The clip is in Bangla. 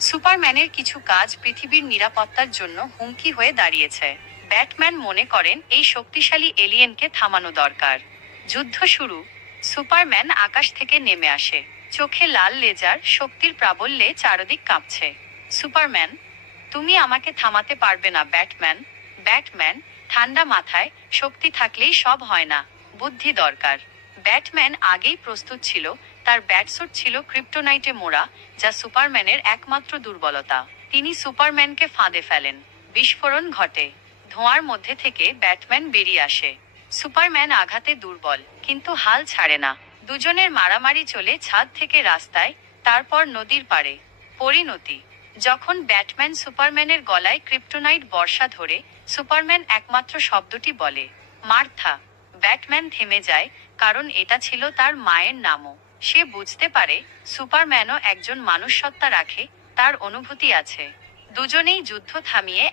সুপারম্যানের কিছু কাজ পৃথিবীর নিরাপত্তার জন্য হুমকি হয়ে দাঁড়িয়েছে। ব্যাটম্যান মনে করেন এই শক্তিশালী এলিয়েনকে থামানো দরকার। যুদ্ধ শুরু। সুপারম্যান আকাশ থেকে নেমে আসে। চোখে লাল লেজার, শক্তির প্রাবল্যে চারদিক কাঁপছে। সুপারম্যান, তুমি আমাকে থামাতে পারবে না ব্যাটম্যান। ব্যাটম্যান, ঠান্ডা মাথায়, শক্তি থাকলেই সব হয় না, বুদ্ধি দরকার। ব্যাটম্যান আগেই প্রস্তুত ছিল। তার ব্যাটস্যুট ছিল ক্রিপ্টোনাইটে মোড়া, যা সুপারম্যানের একমাত্র দুর্বলতা। তিনি সুপারম্যানকে ফাঁদে ফেলেন। বিস্ফোরণ ঘটে। ধোঁয়ার মধ্যে থেকে ব্যাটম্যান বেরিয়ে আসে। সুপারম্যান আঘাতে দুর্বল, কিন্তু হাল ছাড়ে না। দুজনের মারামারি চলে ছাদ থেকে রাস্তায়, তারপর নদীর পাড়ে। পরিণতি। যখন ব্যাটম্যান সুপারম্যানের গলায় ক্রিপ্টোনাইট বর্ষা ধরে, সুপারম্যান একমাত্র শব্দটি বলে, মার্থা। ব্যাটম্যান থেমে যায়, কারণ এটা ছিল তার মায়ের নামও। সে বুঝতে পারে সুপারম্যানও একজন মানুষসত্তা রাখে, তার অনুভূতি আছে। দুজনেই যুদ্ধ থামিয়ে